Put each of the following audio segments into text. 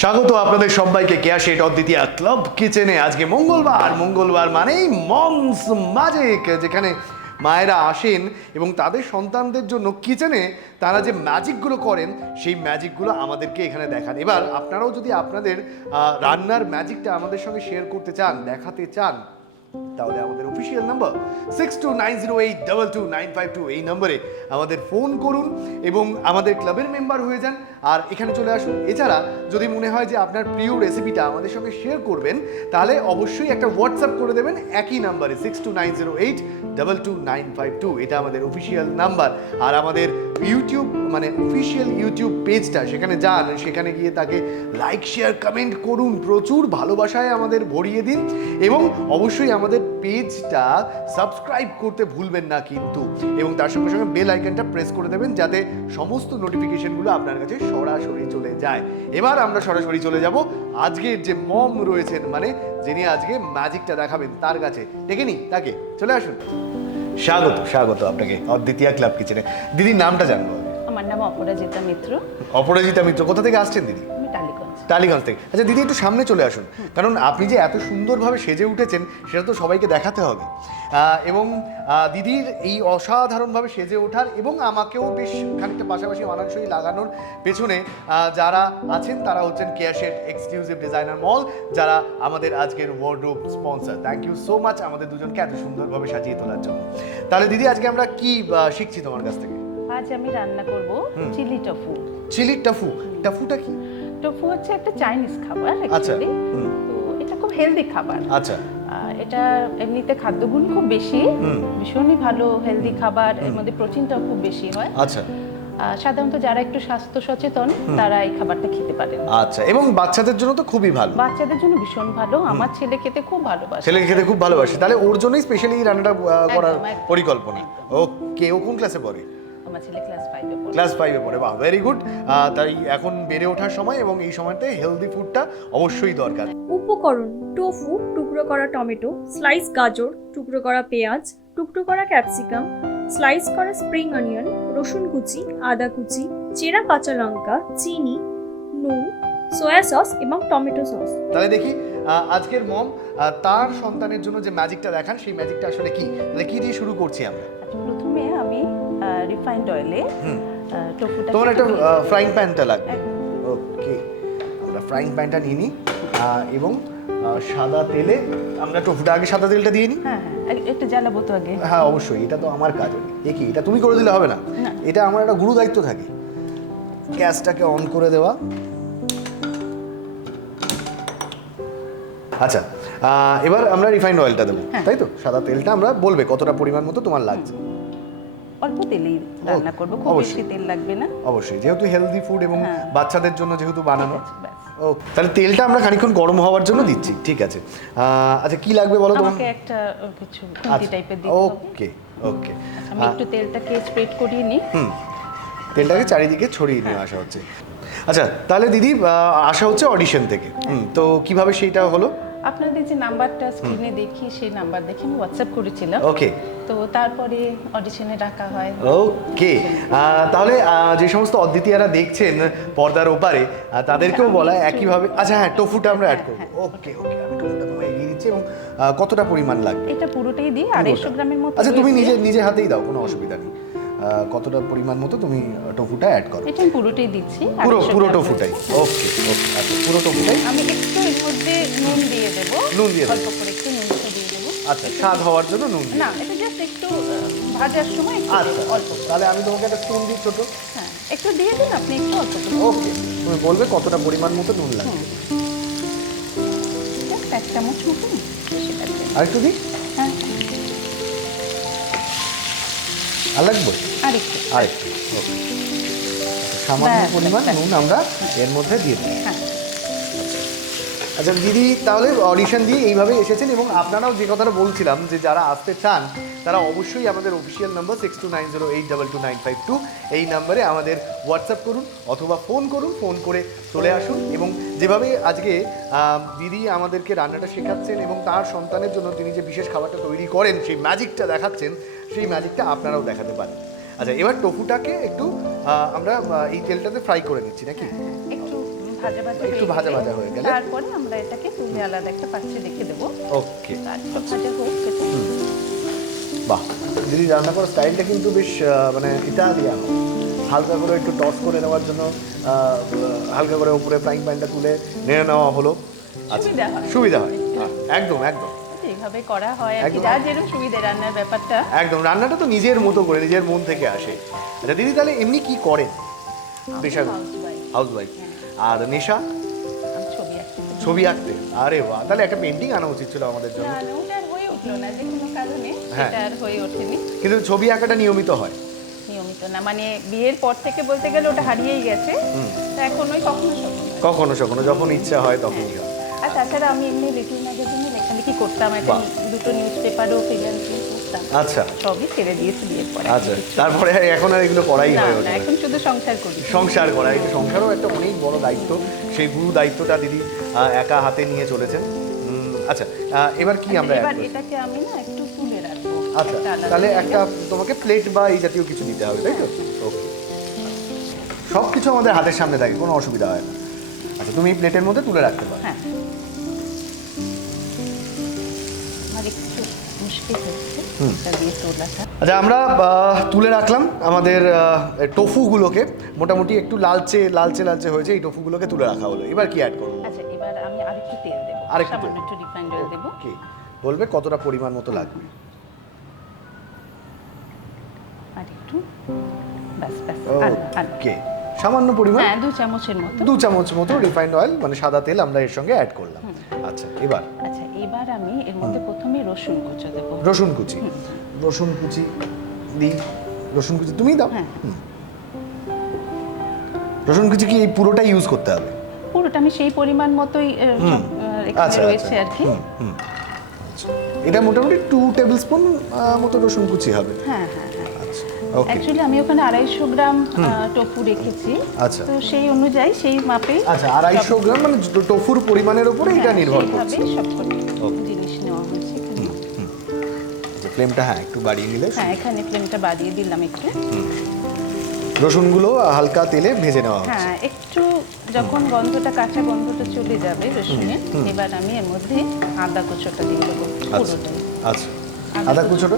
স্বাগত আপনাদের সবাইকে কেয়া শেট অদ্বিতীয় ক্লাব কিচেনে। আজকে মঙ্গলবার মানেই মমস ম্যাজিক, যেখানে মায়েরা আসেন এবং তাদের সন্তানদের জন্য কিচেনে তারা যে ম্যাজিকগুলো করেন সেই ম্যাজিকগুলো আমাদেরকে এখানে দেখান। এবার আপনারাও যদি আপনাদের রান্নার ম্যাজিকটা আমাদের সঙ্গে শেয়ার করতে চান, দেখাতে চান, তাহলে আমাদের অফিসিয়াল নাম্বার 6290822952 এই নম্বরে আমাদের ফোন করুন এবং আমাদের ক্লাবের মেম্বার হয়ে যান আর এখানে চলে আসুন। এছাড়া যদি মনে হয় যে আপনার প্রিয় রেসিপিটা আমাদের সঙ্গে শেয়ার করবেন, তাহলে অবশ্যই একটা হোয়াটসঅ্যাপ করে দেবেন একই নাম্বারে 6290822952। এটা আমাদের অফিসিয়াল নাম্বার। আর আমাদের ইউটিউব মানে অফিসিয়াল ইউটিউব পেজটা, সেখানে যান, সেখানে গিয়ে তাকে লাইক শেয়ার কমেন্ট করুন, প্রচুর ভালোবাসায় আমাদের ভরিয়ে দিন এবং অবশ্যই আমাদের পেজটা সাবস্ক্রাইব করতে ভুলবেন না কিন্তু, এবং তার সঙ্গে সঙ্গে বেল আইকনটা প্রেস করে দেবেন যাতে সমস্ত নোটিফিকেশনগুলো আপনার কাছে সরাসরি চলে যায়। এবার আমরা সরাসরি চলে যাব আজকের যে মম রয়েছেন, মানে যিনি আজকে ম্যাজিকটা দেখাবেন তার কাছে। ডেকে নি তাকে, চলে আসুন। স্বাগত আপনাকে অদ্বিতীয় ক্লাব কিচেনে। দিদির নামটা জানবো। আমার নাম অপরাজিতা মিত্র। অপরাজিতা মিত্র, কোথা থেকে আসছেন দিদি? টালিগঞ্জ থেকে। আচ্ছা দিদি, একটু সামনে চলে আসুন, কারণ আপনি যে এত সুন্দরভাবে সেজে উঠেছেন সেটা তো সবাইকে দেখাতে হবে। এবং দিদির এই অসাধারণভাবে সেজে ওঠার এবং আমাকেও বেশ খানিকটা পাশাপাশি মানানসই লাগানোর পেছনে যারা আছেন তারা হচ্ছেন কেয়া শেট এক্সক্লুসিভ ডিজাইনার মল, যারা আমাদের আজকের wardrobe sponsor. Thank you so much আমাদের দুজনকে এত সুন্দরভাবে সাজিয়ে তোলার জন্য। তাহলে দিদি, আজকে আমরা কি শিখছি তোমার কাছ থেকে? আজ আমি রান্না করব চিলি টফু। Chilli tofu? টফুটা কি? টফু হচ্ছে একটা চাইনিজ খাবার অ্যাকচুয়ালি। তো এটা খুব হেলদি খাবার। আচ্ছা। এটা এমনিতে খাদ্যগুণ খুব বেশি, ভীষণই ভালো হেলদি খাবার, এর মধ্যে প্রোটিনটাও খুব বেশি হয়। আচ্ছা। সাধারণত যারা একটু স্বাস্থ্য সচেতন তারা এই খাবারটা খেতে পারেন। আচ্ছা, এবং বাচ্চাদের জন্য তো খুবই ভালো। বাচ্চাদের জন্য ভীষণ ভালো। আমার ছেলে খেতে খুব ভালোবাসে। ছেলে খেতে খুব ভালোবাসে, তাহলে ওর জন্যই স্পেশালি এই রান্নাটা করার পরিকল্পনা। ওকে, ও কোন ক্লাসে পড়ে? আমার ছেলে ক্লাস 5-এ পড়ে। ক্লাস 5-এ পড়ে, বাহ, ভেরি গুড। তাই এখন বেড়ে ওঠার সময় এবং এই সময়তে হেলদি ফুডটা অবশ্যই দরকার। উপকরণ: টোফু, টুকরো করা টমেটো, স্লাইস গাজর, টুকরো করা পেঁয়াজ, টুকরো করা ক্যাপসিকাম, স্লাইস করা স্প্রিং অনিয়ন, রসুন কুচি, আদা কুচি, চেরা কাঁচা লঙ্কা, চিনি, নুন, সয়া সস এবং টমেটো সস। তাহলে দেখি আজকের মম তার সন্তানের জন্য যে ম্যাজিকটা দেখান সেই ম্যাজিকটা আসলে কি, তাহলে কি দিয়ে শুরু করছি আমরা? প্রথমে আমি রিফাইন্ড অয়েলে টোফুটা, তোমার একটা ফ্রাইং প্যানটা লাগবে। ওকে, আমরা ফ্রাইং প্যানটা নিয়ে নিই এবং সাদা তেলে আমরা টোফুটা আগে সাদা তেলটা দিয়ে নিই। হ্যাঁ, একটু জ্বালাবো তো আগে। হ্যাঁ অবশ্যই, এটা তো আমার কাজ। কি এটা তুমি করে দিলে হবে না, এটা আমার একটা গুরু দায়িত্ব থাকে। গ্যাসটাকে অন করে দেওয়া। আচ্ছা, এবার আমরা রিফাইন্ড অয়েলটা দেবো, তাই তো? সাদা তেলটা আমরা বলবে কতটা পরিমাণ মতো তোমার লাগছে। অল্প তেলেই রান্না করব, খুব বেশি তেল লাগবে না। অবশ্যই, যেহেতু হেলদি ফুড এবং বাচ্চাদের জন্য যেহেতু বানানো। ও, তাহলে তেলটা আমরা খানিকক্ষণ গরম হওয়ার জন্য দিচ্ছি, ঠিক আছে। আচ্ছা, কি লাগবে বলো তোমাকে? আমাকে একটা কিছু খুন্তি টাইপের দিতে হবে। ওকে ওকে, আমি একটু তেলটাকে স্প্রেড করিয়ে নিই। তেলটাকে চারিদিকে ছড়িয়ে নিয়ে আসা হচ্ছে। আচ্ছা, তাহলে দিদি আসা হচ্ছে অডিশন থেকে। তো কিভাবে সেইটা হলো? আপনাদের যে নাম্বারটা স্ক্রিনে দেখি সেই নাম্বার দেখে আমি হোয়াটসঅ্যাপ করেছিলাম। ওকে, তো তারপরে অডিশনে ডাকা হয়। ওকে, তাহলে যে সমস্ত অদ্বিতীয়ারা দেখছেন পর্দার ওপারে তাদেরকেও বলা একইভাবে। আচ্ছা হ্যাঁ, টোফুটা আমরা অ্যাড করব। ওকে ওকে, আমি টোফুটা তোমায় এগিয়ে দিচ্ছি। এবং কতটা পরিমাণ লাগবে? এটা পুরোটাই দিই, 250 গ্রামের মতো। আচ্ছা, তুমি নিজে হাতেই দাও, কোনো অসুবিধা নেই। কতটা পরিমাণ মতো তুমি টোফুটা অ্যাড করো? এটা আমি পুরোটাই দিচ্ছি, পুরো টোফুটাই। ওকে ওকে, আচ্ছা, পুরো টোফুটাই। আমি একটু এর মধ্যে নুন দিয়ে দেব। নুন দিয়ে অল্প করে একটু নুনটা দিয়ে দেব। আচ্ছা, স্বাদ হওয়ার জন্য নুন? না, এটা জাস্ট একটু ভাজার সময় একটু অল্প। তাহলে আমি তোমাকে একটা স্পুন দিই ছোট। হ্যাঁ, একটু দিয়ে দিন আপনি, একটু অল্প করে। ওকে, তুমি বলবে কতটা পরিমাণ মতো নুন লাগবে। এক চামচ মতো বেশি লাগবে। আর একটু দিই? হ্যাঁ, আর লাগবে? আরেকটু। ওকে, সামান্য পরিমাণ নুন আমরা এর মধ্যে দিয়ে দিই। আচ্ছা দিদি, তাহলে অডিশন দিয়ে এইভাবে এসেছেন এবং আপনারাও যে কথাটা বলছিলাম যে যারা আসতে চান তারা অবশ্যই আমাদের অফিসিয়াল নাম্বার 6290822952 এই নাম্বারে আমাদের হোয়াটসঅ্যাপ করুন অথবা ফোন করুন। ফোন করে চলে আসুন এবং যেভাবে আজকে দিদি আমাদেরকে রান্নাটা শেখাচ্ছেন এবং তার সন্তানের জন্য তিনি যে বিশেষ খাবারটা তৈরি করেন সেই ম্যাজিকটা দেখাচ্ছেন, সেই ম্যাজিকটা আপনারাও দেখাতে পারেন। আচ্ছা, এবার টোফুটাকে একটু আমরা এই তেলটাতে ফ্রাই করে নিচ্ছি নাকি? একটু ভাজা ভাজা একটু ভাজা ভাজা হয়ে গেলে তারপরে আমরা এটাকে তুলে আলাদা একটা পাত্রে রেখে দেবো। ওকে, তারপর ভাজা হোক সেটা। বাহ, দিদি রান্না করার স্টাইলটা কিন্তু বেশ মানে ইটালিয়ান। হালকা করে একটু টস করে নেওয়ার জন্য হালকা করে উপরে ফ্রাইং প্যানটা তুলে নেড়ে নেওয়া হলো। আচ্ছা, সুবিধা হয়, একদম একদম এইভাবে করা হয় আর কি, যার যেরকম সুবিধা রান্নার ব্যাপারটা। একদম, রান্নাটা তো নিজের মতো করে নিজের মন থেকে আসে। আচ্ছা দিদি, তাহলে এমনি কি করেন? পেশা হাউসওয়াইফ। আর নেশা? ছবি আঁকতে। আরে বাহ, তাহলে একটা পেন্টিং আনা উচিত ছিল আমাদের জন্য। না, ওটা আর হয়ে উঠলো না, যে কোনো কারণে সেটা আর হয়ে ওঠেনি। কিন্তু ছবি আঁকাটা নিয়মিত হয়? নিয়মিত না, মানে বিয়ের পর থেকে বলতে গেলে ওটা হারিয়েই গেছে। তো এখন ওই কখনো কখনো যখন ইচ্ছা হয় তখনই হয়। আর তাছাড়া আমি এমনি লিটল ম্যাগাজিনে লেখালেখি করতাম, একটা দুটো নিউজ পেপারও ফ্রিল্যান্সিং করতাম। আচ্ছা, সবই ছেড়ে দিয়েছি বিয়ের পরে। আচ্ছা, তারপরে এখন আর এগুলো করাই হয় না, এখন শুধু সংসার করি। সংসার করা, এই সংসারও একটা অনেক বড় দায়িত্ব, সেই গুরু দায়িত্বটা দিদি একা হাতে নিয়ে চলেছেন। আচ্ছা, এবার কি আমরা এবার এটাকে আমি না একটু তুলে রাখবো। আচ্ছা, তাহলে একটা তোমাকে প্লেট বা এই জাতীয় কিছু দিতে হবে, তাই তো? ওকে, সব কিছু আমাদের হাতের সামনে থাকে, কোনো অসুবিধা হয় না। আচ্ছা, তুমি এই প্লেটের মধ্যে তুলে রাখতে পারো। হ্যাঁ, আমার একটু মুশকিল হচ্ছে এটা দিয়ে তোলাটা। আচ্ছা, আমরা তুলে রাখলাম আমাদের টোফুগুলোকে, মোটামুটি একটু লালচে হয়েছে, এই টোফুগুলোকে তুলে রাখা হলো। এবার কি অ্যাড করবো? আচ্ছা, এবার আমি আরেকটু তেল দেবো, সামান্য একটু রিফাইন্ড অয়েল দেবো। কি বলবে কতটা পরিমাণ মতো লাগবে? আর একটু ব্যাস ওকে, সামান্য পরিমাণ, হ্যাঁ 2 চামচের মতো। 2 চামচ মতো রিফাইন্ড অয়েল, মানে সাদা তেল আমরা এর সঙ্গে অ্যাড করলাম। আচ্ছা, এবার আমি এর মধ্যে প্রথমে রসুন কুচি দেবো। রসুন কুচি দিই। রসুন কুচি তুমি দাও। হ্যাঁ, রসুন কুচি কি এই পুরোটা ইউজ করতে হবে? পুরোটা আমি সেই পরিমাণ মতোই এখানে রয়েছে আর কি। এটা মোটামুটি 2 টেবিল স্পুন মতো রসুন কুচি হবে। হ্যাঁ। অ্যাকচুয়ালি আমি ওখানে 250 গ্রাম টোফু রেখেছি। আচ্ছা, তো সেই অনুযায়ী সেই মাপে। আচ্ছা, 250 গ্রাম মানে টোফুর পরিমাণের উপরে এটা নির্ভর করছে। সব জিনিস নেওয়া হয়েছে এখানে। ফ্লেমটা একটু বাড়িয়ে নিলে। হ্যাঁ, এখানে ফ্লেমটা বাড়িয়ে দিলাম একটু। রসুনগুলো হালকা তেলে ভেজে নেওয়া হচ্ছে। হ্যাঁ, একটু যখন কাঁচা গন্ধটা চলে যাবে রসুনের, এবার আমি এর মধ্যে আদা কুচোটা দিয়ে দেবো পুরোটাই। আচ্ছা, আদা কুচোটা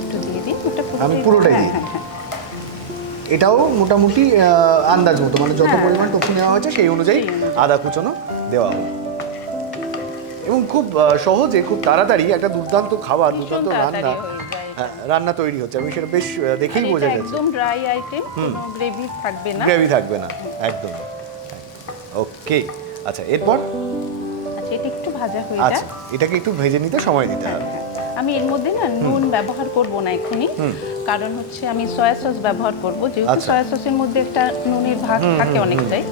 একটু দিয়ে দিই, ওটা আমি পুরোটাই দিই। এটাও মোটামুটি আন্দাজ মতো, মানে যত পরিমাণ টোফু নেওয়া হয়েছে সেই অনুযায়ী আদা কুচোনো দেওয়া হবে। এবং খুব সহজে, খুব তাড়াতাড়ি একটা দুর্দান্ত খাবার, দুর্দান্ত রান্না তৈরি হচ্ছে। আমি সেটা বেশ দেখেই বোঝা যাচ্ছে। একদম ড্রাই আইটেম, কোনো গ্রেভি থাকবে না একদম। ওকে, আচ্ছা, এরপর এটা একটু ভাজা হয়ে যায়। আচ্ছা, এটাকে একটু ভেজে নিতে সময় দিতে হবে। আমি এর মধ্যে না নুন ব্যবহার করব না এখনই, কারণ হচ্ছে আমি সয়া সস ব্যবহার করব, যেহেতু সয়া সসের মধ্যে একটা নুনের ভাগ থাকে অনেকটাই।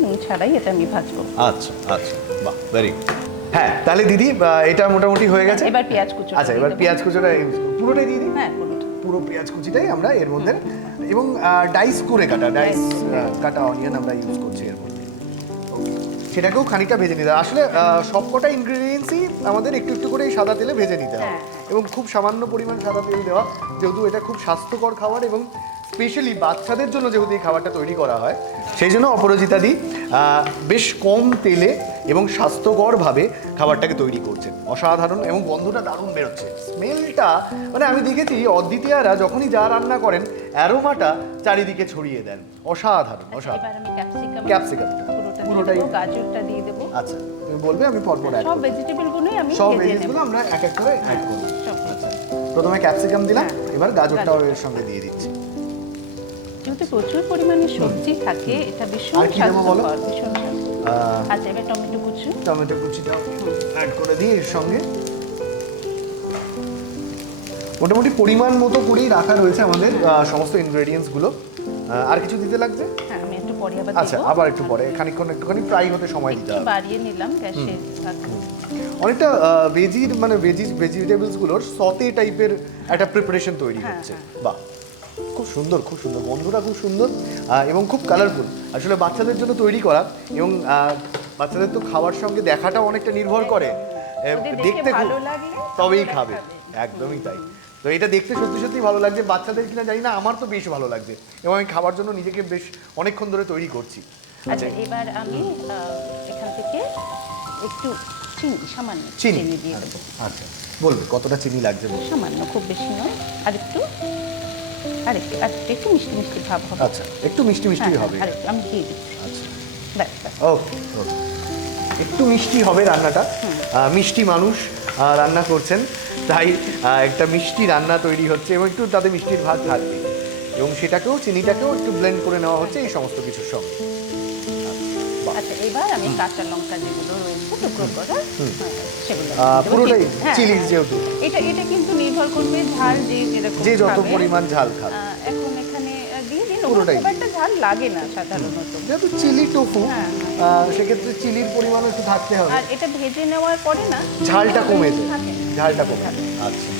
নুন ছাড়াই এটা আমি ভাজবো। আচ্ছা, বাহ, ভেরি গুড। হ্যাঁ, তাহলে দিদি এটা মোটামুটি হয়ে গেছে। এবার পেঁয়াজ কুচি। আচ্ছা, এবার পেঁয়াজ কুচিটা পুরোটাই দিয়ে দিই। হ্যাঁ, পুরো পেঁয়াজ কুচিটাই আমরা এর মধ্যে, এবং ডাইস করে কাটা অনিয়ন আমরা ইউজ করছি এর মধ্যে। সেটাকেও খানিকটা ভেজে নিতে হবে। আসলে সবকটা ইনগ্রেডিয়েন্টসই আমাদের একটু একটু করে এই সাদা তেলে ভেজে নিতে হবে, এবং খুব সামান্য পরিমাণ সাদা তেল দেওয়া, যেহেতু এটা খুব স্বাস্থ্যকর খাবার, এবং স্পেশালি বাচ্চাদের জন্য যেহেতু এই খাবারটা তৈরি করা হয়, সেই জন্য অপরাজিতা দি বেশ কম তেলে এবং স্বাস্থ্যকরভাবে খাবারটাকে তৈরি করছেন। অসাধারণ, এবং গন্ধটা দারুণ বেরোচ্ছে। স্মেলটা মানে আমি দেখেছি অদ্বিতীয়ারা যখনই যা রান্না করেন অ্যারোমাটা চারিদিকে ছড়িয়ে দেন। অসাধারণ। এবার আমি ক্যাপসিকামটা পুরোটাই, গাজরটা দিয়ে দেব। আচ্ছা, তুমি বলবে, আমি পরপর অ্যাড করব। সব ভেজিটেবলগুলোই আমি সব ভেজিটেবল আমরা এক এক করে অ্যাড করব। আচ্ছা, প্রথমে ক্যাপসিকাম দিলাম, এবার গাজরটাও এর সঙ্গে দিয়ে দিচ্ছি। যেহেতু প্রচুর পরিমাণে সবজি থাকে, এটা ভীষণ স্বাস্থ্যকর, ভীষণ স্বাস্থ্যকর। আচ্ছা, এবার টমেটো কুচিটাও অ্যাড করে দিই এর সঙ্গে। মোটামুটি পরিমাণ মতো করেই রাখা রয়েছে আমাদের সমস্ত ইনগ্রেডিয়েন্টসগুলো। আর কিছু দিতে লাগছে? হ্যাঁ, আমি একটু পরে আবার আচ্ছা, আবার একটু পরে খানিকক্ষণ একটুখানি ফ্রাই হতে সময় দিতে হবে। বাড়িয়ে নিলাম গ্যাসের। অনেকটা ভেজিটেবলসগুলোর সতে টাইপের একটা প্রিপারেশন তৈরি হচ্ছে। বাহ, খুব সুন্দর, গন্ধটা খুব সুন্দর, এবং খুব কালারফুল। আসলে বাচ্চাদের জন্য তৈরি করা, এবং বাচ্চাদের তো খাওয়ার সঙ্গে দেখাটাও অনেকটা নির্ভর করে, দেখতে ভালো লাগলে তবেই খাবে। একদমই তাই। তো এটা দেখতে সত্যি ভালো লাগছে, বাচ্চাদের কিনা জানি না, আমার তো বেশ ভালো লাগছে, এবং আমি খাবার জন্য নিজেকে বেশ অনেকক্ষণ ধরে তৈরি করছি। আচ্ছা এবার আমি এখান থেকে একটু চিনি, সামান্য চিনি দিয়ে দেবো। আচ্ছা বলবে কতটা চিনি লাগছে? সামান্য, খুব বেশি নয়, আরেকটু মিষ্টি মিষ্টি ভাব হবে। আচ্ছা একটু মিষ্টি মিষ্টি হবে। আমি দিয়ে দিচ্ছি। আচ্ছা ব্যাস। ওকে, একটু মিষ্টি হবে রান্নাটা। মিষ্টি মানুষ রান্না করছেন, তাই একটা মিষ্টি রান্না তৈরি হচ্ছে এবং একটু তাতে মিষ্টির ভাগ থাকবে এবং সেটাকেও চিনিটাকেও একটু ব্লেন্ড করে নেওয়া হচ্ছে এই সমস্ত কিছুর সঙ্গে। আচ্ছা এবার আমি কাঁচা লঙ্কা যেগুলো রয়েছে টুকরো করা সেগুলো পুরোটাই চিলি যেহেতু এটা কিন্তু নির্ভর করবে ঝাল যেরকম যে যত পরিমাণ ঝাল খাবে। এখন এখানে দিয়ে দিন, পুরোটাই খুব একটা ঝাল লাগে না সাধারণত, যেহেতু চিলি টোফু সেক্ষেত্রে চিলির পরিমাণও একটু থাকতে হবে। আর এটা ভেজে নেওয়ার পরে না ঝালটা কমে যায়, ঝালটা কমে যায়। আচ্ছা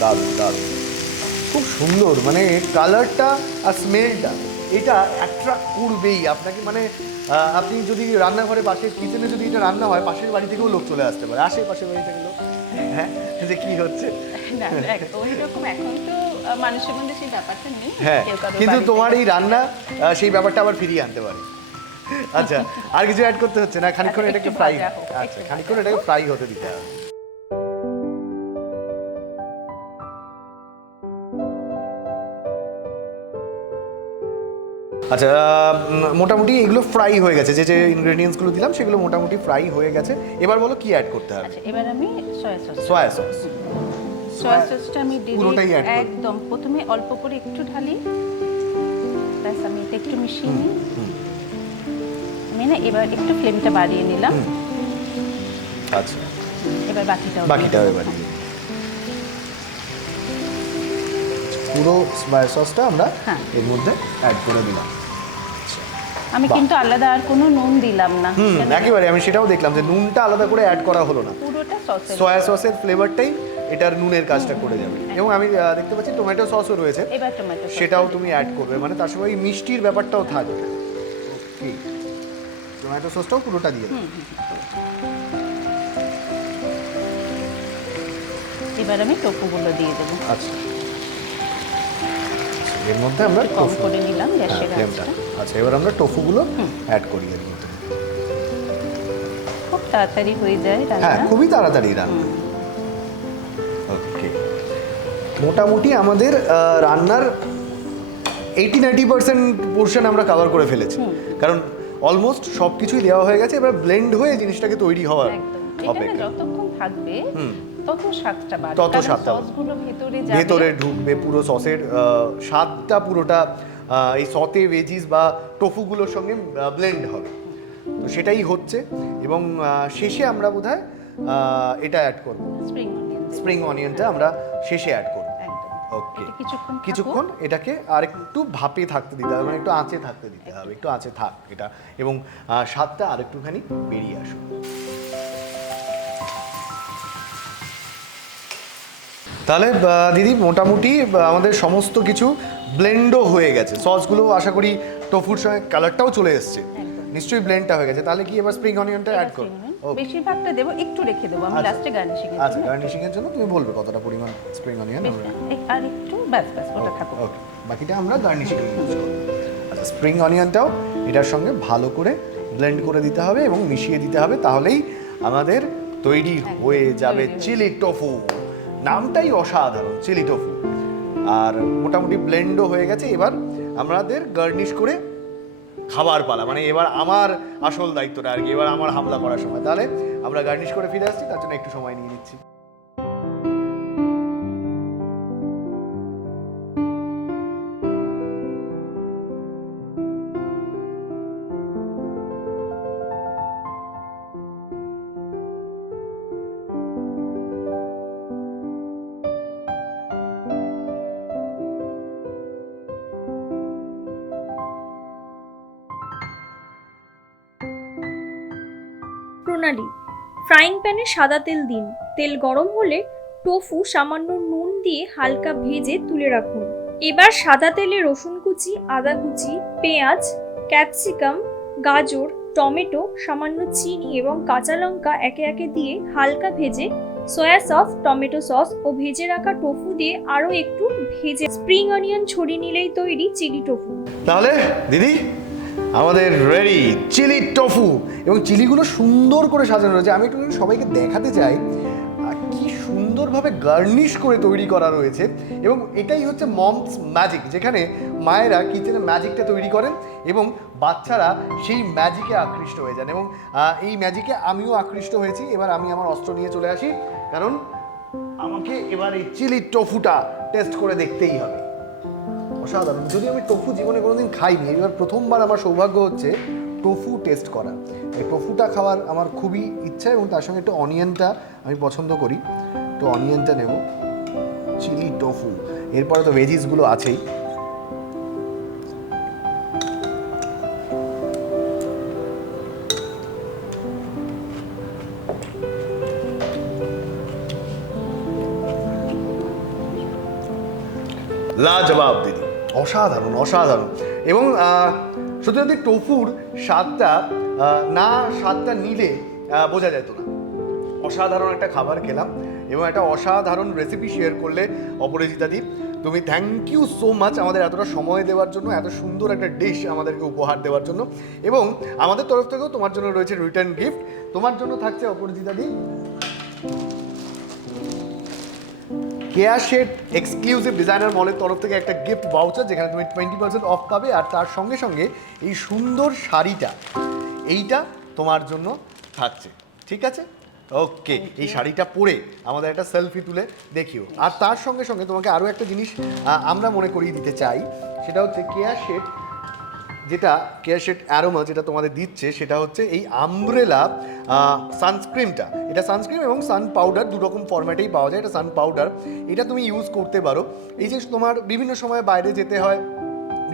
দারুণ দারুণ, খুব সুন্দর, মানে কালারটা আর স্মেলটা এটা অ্যাট্রাক্ট করবেই আপনাকে। মানে আপনি যদি রান্নাঘরে পাশের কিচেনে যদি এটা রান্না হয়, পাশের বাড়ি থেকেও লোক চলে আসতে পারে, আশেপাশের বাড়ি থেকে লোক, হ্যাঁ যে কি হচ্ছে না ওই রকম এখন তো মানুষের মধ্যে সেই ব্যাপারটা নেই। হ্যাঁ, কিন্তু তোমার এই রান্না সেই ব্যাপারটা আবার ফিরিয়ে আনতে পারে। আচ্ছা আর কিছু অ্যাড করতে হচ্ছে না, খানিকক্ষণ এটাকে ফ্রাই, আচ্ছা খানিকক্ষণ এটাকে ফ্রাই হতে দিতে হবে। আচ্ছা মোটামুটি এগুলো ফ্রাই হয়ে গেছে, যে যে ইনগ্রেডিয়েন্টসগুলো দিলাম সেগুলো মোটামুটি ফ্রাই হয়ে গেছে। এবার বলো কি অ্যাড করতে হবে? আচ্ছা এবার আমি সয়া সসটা আমি পুরোটাই অ্যাড করব। একদম প্রথমে অল্প করে একটু ঢালি, ব্যাস আমি এটা একটু মিশিয়ে নিই। আমি না এবার একটু ফ্লেমটা বাড়িয়ে নিলাম। আচ্ছা এবার বাকিটাও এবার পুরো সয়া সসটা আমরা এর মধ্যে অ্যাড করে দিলাম। আমি কিন্তু আলাদা আর কোনো নুন দিলাম না। একেবারে আমি সেটাও দেখলাম যে নুনটা আলাদা করে অ্যাড করা হলো না, পুরোটা সসের সয়া সসের ফ্লেভারটাই এটার নুনের কাজটা করে যাবে। এবং আমি দেখতে পাচ্ছি টমেটো সসও রয়েছে, এবার টমেটো সেটাও তুমি অ্যাড করবে, মানে তার সঙ্গে এই মিষ্টির ব্যাপারটাও থাকবে। ওকে, টমেটো সসটাও পুরোটা দিয়ে দাও। এবার আমি টোফুগুলো দিয়ে দেবো। আচ্ছা এর মধ্যে আমরা কম করে নিলাম গ্যাসের ফ্লেমটা। আঁচটা। আচ্ছা এবার আমরা টোফুগুলো অ্যাড করি এর মধ্যে। খুব তাড়াতাড়ি হয়ে যায় রান্না। হ্যাঁ খুবই তাড়াতাড়ি রান্না। ওকে, মোটামুটি আমাদের রান্নার 80-90% পোর্শন আমরা কভার করে ফেলেছি, কারণ অলমোস্ট সব কিছুই দেওয়া হয়ে গেছে। এবার ব্লেন্ড হয়ে জিনিসটাকে তৈরি হওয়ার অপেক্ষা। যতক্ষণ থাকবে তত স্বাদটা বাড়বে, তত স্বাদটা সসগুলো ভেতরে ঢুকবে, পুরো সসের স্বাদটা পুরোটা এই সতে ভেজিস বা টোফুগুলোর সঙ্গে ব্লেন্ড হবে। তো সেটাই হচ্ছে এবং শেষে আমরা বোধহয় এটা অ্যাড করব, স্প্রিং অনিয়নটা আমরা শেষে অ্যাড করব। ওকে, কিছুক্ষণ এটাকে আর একটু ভাপে থাকতে দিতে হবে, মানে একটু আঁচে থাকতে দিতে হবে, একটু আঁচে থাক এটা, এবং স্বাদটা আর একটুখানি বেরিয়ে আসুক। তাহলে দিদি মোটামুটি আমাদের সমস্ত কিছু ব্লেন্ডও হয়ে গেছে, সসগুলো আশা করি টোফুর সঙ্গে কালারটাও চলে এসছে, নিশ্চয়ই ব্লেন্ডটা হয়ে গেছে। তাহলে কি এবার স্প্রিং অনিয়নটা অ্যাড করব? বেশিরভাগটা দেব, একটু রেখে দেব আমি লাস্টে গার্নিশিং এর জন্য। আচ্ছা গার্নিশিং এর জন্য তুমি বলবে কতটা পরিমাণ স্প্রিং অনিয়ন আমরা আর একটু, ব্যাস ওটা থাকুক। ওকে, বাকিটা আমরা গার্নিশিং এর ইউজ করব। আচ্ছা স্প্রিং অনিয়নটাও এটার সঙ্গে ভালো করে ব্লেন্ড করে দিতে হবে এবং মিশিয়ে দিতে হবে, তাহলেই আমাদের তৈরি হয়ে যাবে চিলি টোফু। নামটাই অসাধারণ, চিলি টোফু। আর মোটামুটি ব্লেন্ডও হয়ে গেছে, এবার আমাদের গার্নিশ করে খাবার পালা, মানে এবার আমার আসল দায়িত্বটা আর কি, এবার আমার হামলা করার সময়। তাহলে আমরা গার্নিশ করে ফিরে আসছি, তার জন্য একটু সময় নিয়ে নিচ্ছি। প্রণালী: ফ্রাইং প্যানে সাদা তেল দিন। তেল গরম হলে টোফু সামান্য নুন দিয়ে হালকা ভেজে তুলে রাখুন। এবার সাদা তেলে রসুন কুচি, আদা কুচি, পেঁয়াজ, ক্যাপসিকাম, গাজর, টমেটো, সামান্য চিনি এবং কাঁচা লঙ্কা একে একে দিয়ে হালকা ভেজে সয়া সস, টমেটো সস ও ভেজে রাখা টোফু দিয়ে আরও একটু ভেজে স্প্রিং অনিয়ন ছড়িয়ে নিলেই তৈরি চিলি টোফু। তাহলে দিদি আমাদের রেডি চিলি টফু, এবং চিলিগুলো সুন্দর করে সাজানো রয়েছে। আমি একটু সবাইকে দেখাতে চাই কি সুন্দরভাবে গার্নিশ করে তৈরি করা রয়েছে, এবং এটাই হচ্ছে মমস ম্যাজিক, যেখানে মায়েরা কিচেনে ম্যাজিকটা তৈরি করেন এবং বাচ্চারা সেই ম্যাজিকে আকৃষ্ট হয়ে যান। এবং এই ম্যাজিকে আমিও আকৃষ্ট হয়েছি। এবার আমি আমার অস্ত্র নিয়ে চলে আসি, কারণ আমাকে এবার এই চিলি টফুটা টেস্ট করে দেখতেই হবে। অসাধারণ। যদি আমি টোফু জীবনে কোনোদিন খাইনি, এবার প্রথমবার আমার সৌভাগ্য হচ্ছে টোফু টেস্ট করা। এই টোফুটা খাওয়ার আমার খুবই ইচ্ছা, এবং তার সঙ্গে একটু অনিয়নটা আমি পছন্দ করি। তো অনিয়নটা নেব, চিলি টোফু। এরপরে তো ভেজিসগুলো আছেই। লাজবাব দিদি, অসাধারণ অসাধারণ। এবং সত্যি সত্যি টোফুর স্বাদটা স্বাদটা নিলে বোঝা যেত না। অসাধারণ একটা খাবার খেলাম, এবং একটা অসাধারণ রেসিপি শেয়ার করলে অপরাজিতা দি। তুমি থ্যাংক ইউ সো মাচ আমাদের এতটা সময় দেওয়ার জন্য, এত সুন্দর একটা ডিশ আমাদেরকে উপহার দেওয়ার জন্য। এবং আমাদের তরফ থেকেও তোমার জন্য রয়েছে রিটার্ন গিফট। তোমার জন্য থাকছে অপরাজিতা দি কেয়া শেড এক্সক্লুসিভ ডিজাইনার মলের তরফ থেকে একটা গিফট ভাউচার, যেখানে তুমি 20% অফ পাবে। আর তার সঙ্গে সঙ্গে এই সুন্দর শাড়িটা, এইটা তোমার জন্য থাকছে। ঠিক আছে, ওকে। এই শাড়িটা পরে আমাদের একটা সেলফি তুলে দেখিও। আর তার সঙ্গে সঙ্গে তোমাকে আরও একটা জিনিস আমরা মনে করিয়ে দিতে চাই, সেটা হচ্ছে কেয়া শেড, যেটা কেয়া শেড অ্যারোমা যেটা তোমাদের দিচ্ছে, সেটা হচ্ছে এই আমব্রেলা সানস্ক্রিনটা। এটা সানস্ক্রিন এবং সান পাউডার দু রকম ফরম্যাটেই পাওয়া যায়। এটা সান পাউডার, এটা তুমি ইউজ করতে পারো। এই যে তোমার বিভিন্ন সময় বাইরে যেতে হয়,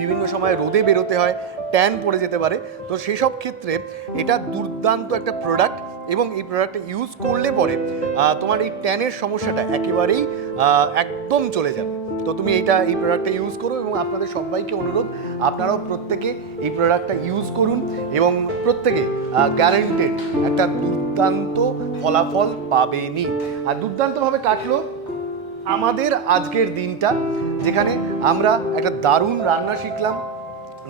বিভিন্ন সময় রোদে বেরোতে হয়, ট্যান পড়ে যেতে পারে, তো সেই সব ক্ষেত্রে এটা দুর্দান্ত একটা প্রোডাক্ট। এবং এই প্রোডাক্টটা ইউজ করলে পরে তোমার এই ট্যানের সমস্যাটা একেবারেই একদম চলে যাবে। তো তুমি এই প্রোডাক্টটা ইউজ করো, এবং আপনাদের সবাইকে অনুরোধ, আপনারাও প্রত্যেকে এই প্রোডাক্টটা ইউজ করুন, এবং প্রত্যেকে গ্যারান্টেড একটা দুর্দান্ত ফলাফল পাবেনই। আর দুর্দান্তভাবে কাটলো আমাদের আজকের দিনটা, যেখানে আমরা একটা দারুণ রান্না শিখলাম,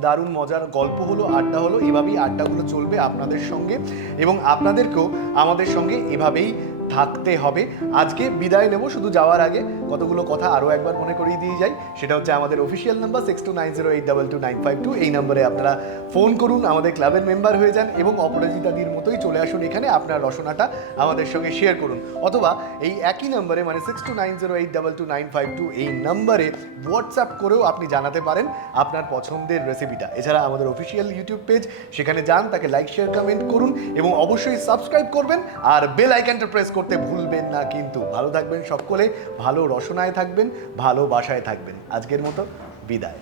দারুণ মজার গল্প হলো, আড্ডা হলো। এভাবেই আড্ডাগুলো চলবে আপনাদের সঙ্গে, এবং আপনাদেরকেও আমাদের সঙ্গে এভাবেই থাকতে হবে। আজকে বিদায় নেব, শুধু যাওয়ার আগে কতগুলো কথা আরও একবার মনে করিয়ে দিয়ে যাই। সেটা হচ্ছে আমাদের অফিসিয়াল নাম্বার 6290822952। এই নম্বরে আপনারা ফোন করুন, আমাদের ক্লাবের মেম্বার হয়ে যান, এবং অপরাজিতাদির মতোই চলে আসুন এখানে, আপনার রসনাটা আমাদের সঙ্গে শেয়ার করুন। অথবা এই একই নম্বরে, মানে 6290822952, এই নম্বরে হোয়াটসঅ্যাপ করেও আপনি জানাতে পারেন আপনার পছন্দের রেসিপিটা। এছাড়া আমাদের অফিসিয়াল ইউটিউব পেজ, সেখানে যান, তাকে লাইক শেয়ার কমেন্ট করুন, এবং অবশ্যই সাবস্ক্রাইব করবেন, আর বেল আইকনটা প্রেস করতে ভুলবেন না কিন্তু। ভালো থাকবেন সকলে, ভালো রসনায় থাকবেন, ভালোবাসায় থাকবেন। আজকের মতো বিদায়।